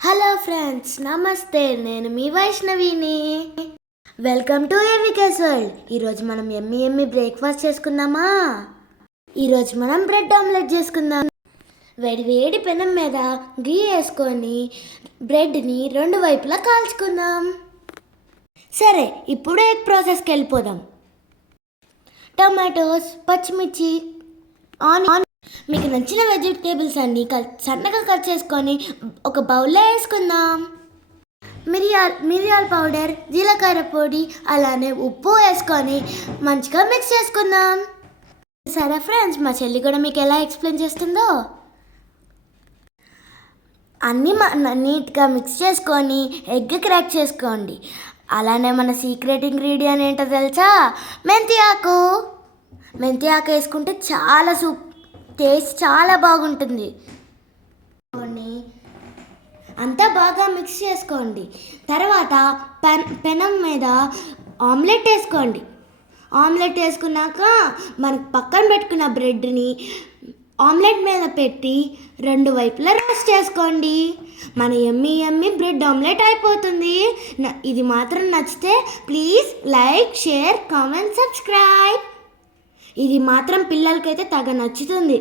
Hello friends, నమస్తే. నేను మీ వైష్ణవిని. వెల్కమ్ టు ఏవికేస్ వరల్డ్. ఈరోజు మనం ఎమ్మి బ్రేక్ఫాస్ట్ చేసుకుందామా? ఈరోజు మనం బ్రెడ్ ఆమ్లెట్ చేసుకుందాం. వేడి వేడి పెనం మీద గీ వేసుకొని బ్రెడ్ని రెండు వైపులా కాల్చుకుందాం. సరే, ఇప్పుడు ఎగ్ ప్రాసెస్కి వెళ్ళిపోదాం. టమాటోస్, పచ్చిమిర్చి, ఆనియన్, మీకు నచ్చిన వెజిటేబుల్స్ అన్నీ సన్నగా కట్ చేసుకొని ఒక బౌల్లో వేసుకుందాం. మిరియాల పౌడర్, జీలకర్ర పొడి, అలానే ఉప్పు వేసుకొని మంచిగా మిక్స్ చేసుకుందాం. సరే ఫ్రెండ్స్, మా చెల్లి కూడా మీకు ఎలా ఎక్స్ప్లెయిన్ చేస్తుందో అన్నీ నీట్గా మిక్స్ చేసుకొని ఎగ్ క్రాక్ చేసుకోండి. అలానే మన సీక్రెట్ ఇంగ్రీడియంట్ ఏంటో తెలుసా? మెంతి ఆకు వేసుకుంటే టేస్ట్ చాలా బాగుంటుంది. అంతా బాగా మిక్స్ చేసుకోండి. తర్వాత పెనం మీద ఆమ్లెట్ వేసుకోండి. ఆమ్లెట్ వేసుకున్నాక మనకు పక్కన పెట్టుకున్న బ్రెడ్ని ఆమ్లెట్ మీద పెట్టి రెండు వైపులా రోస్ట్ చేసుకోండి. మన ఎమ్మి బ్రెడ్ ఆమ్లెట్ అయిపోతుంది. ఇది మాత్రం నచ్చితే please like, share, comment, subscribe. ఇది మాత్రం పిల్లలకైతే తెగ నచ్చుతుంది.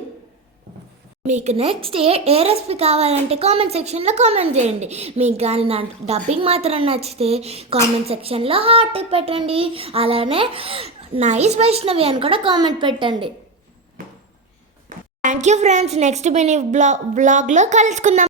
మీకు నెక్స్ట్ ఏ రెసిపీ కావాలంటే కామెంట్ సెక్షన్లో కామెంట్ చేయండి. మీకు కానీ నా డబ్బింగ్ మాత్రం నచ్చితే కామెంట్ సెక్షన్లో హార్ట్ పెట్టండి. అలానే నైస్ వైష్ణవి అని కూడా కామెంట్ పెట్టండి. Thank you friends. Next mini బ్లాగ్లో కలుసుకుందాం.